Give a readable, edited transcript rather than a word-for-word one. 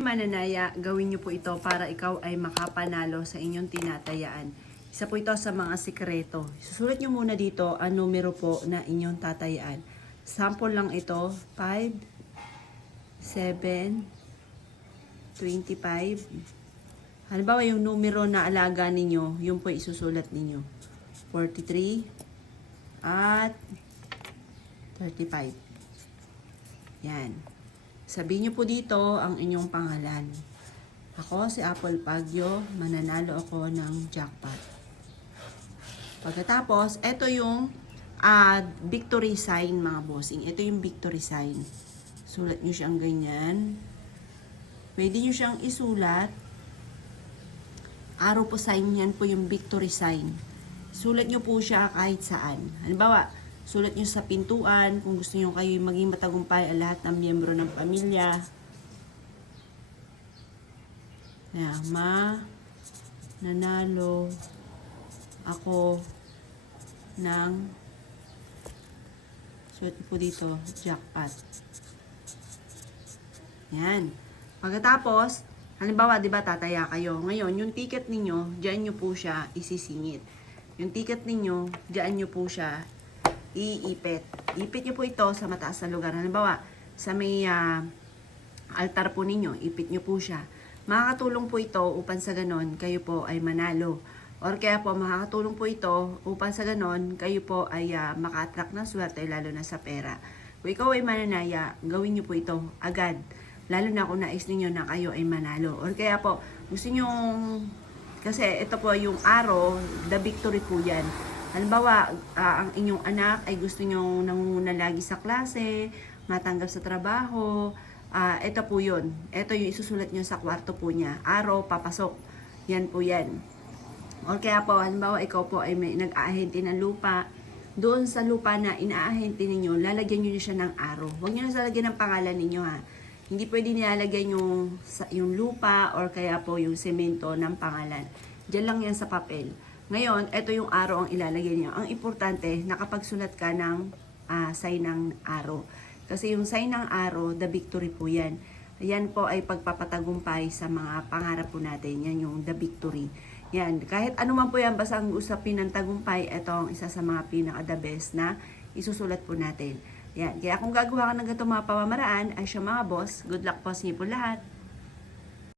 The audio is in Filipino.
Mananaya, gawin niyo po ito para ikaw ay makapanalo sa inyong tinatayaan. Isa po ito sa mga sikreto. Susulat niyo muna dito ang numero po na inyong tatayaan. Sample lang ito, 5, 7, 25. Halimbawa yung numero na alaga ninyo, yun po isusulat ninyo. 43 at 35. Yan. Sabihin niyo po dito ang inyong pangalan. Ako si Apple Pagyo, mananalo ako ng jackpot. Pagkatapos, ito yung victory sign mga bossing. Ito yung victory sign. Sulat niyo siyang ganyan. Pwede niyo siyang isulat. Arrow po sign, yan po yung victory sign. Sulat niyo po siya kahit saan. Halimbawa, sulat nyo sa pintuan, kung gusto nyo kayo maging matagumpay ang lahat ng miyembro ng pamilya. Nanalo ako ng, sulat po dito, jackpot. Yan. Pagkatapos, halimbawa, di ba, tataya kayo. Ngayon, yung ticket ninyo, diyan nyo po siya isisingit. Yung ticket ninyo, diyan nyo po siya iipit. Ipit nyo po ito sa mataas na lugar. Halimbawa, sa may altar po ninyo, ipit nyo po siya. Makakatulong po ito upang sa ganon, kayo po ay manalo. Or kaya po, makakatulong po ito upang sa ganon, kayo po ay maka-attract ng swerte, lalo na sa pera. Kung ikaw ay mananaya, gawin nyo po ito agad. Lalo na kung nais ninyo na kayo ay manalo. Or kaya po, gusto nyo, kasi ito po yung arrow, the victory po yan. Halimbawa, ang inyong anak ay gusto nyo nangunguna lagi sa klase, matanggap sa trabaho, ito po yun. Ito yung isusulat nyo sa kwarto po niya. Araw, papasok. Yan po yan. O kaya po, halimbawa, ikaw po ay may nag-aahente ng lupa. Doon sa lupa na inaahente ninyo, lalagyan nyo siya ng araw. Huwag nyo na lalagyan ng pangalan ninyo ha. Hindi pwede nilalagyan yung lupa or kaya po yung semento ng pangalan. Diyan lang yan sa papel. Ngayon, ito yung araw ang ilalagay niyo. Ang importante, nakapagsulat ka ng sign ng araw. Kasi yung sign ng araw, the victory po yan. Yan po ay pagpapatagumpay sa mga pangarap po natin. Yan yung the victory. Yan. Kahit ano man po yan, basta ang usapin ng tagumpay, ito ang isa sa mga pinaka-the best na isusulat po natin. Yan. Kaya kung gagawa ka ng ganitong mga pamamaraan, ay siya mga boss, good luck po sa inyo po lahat.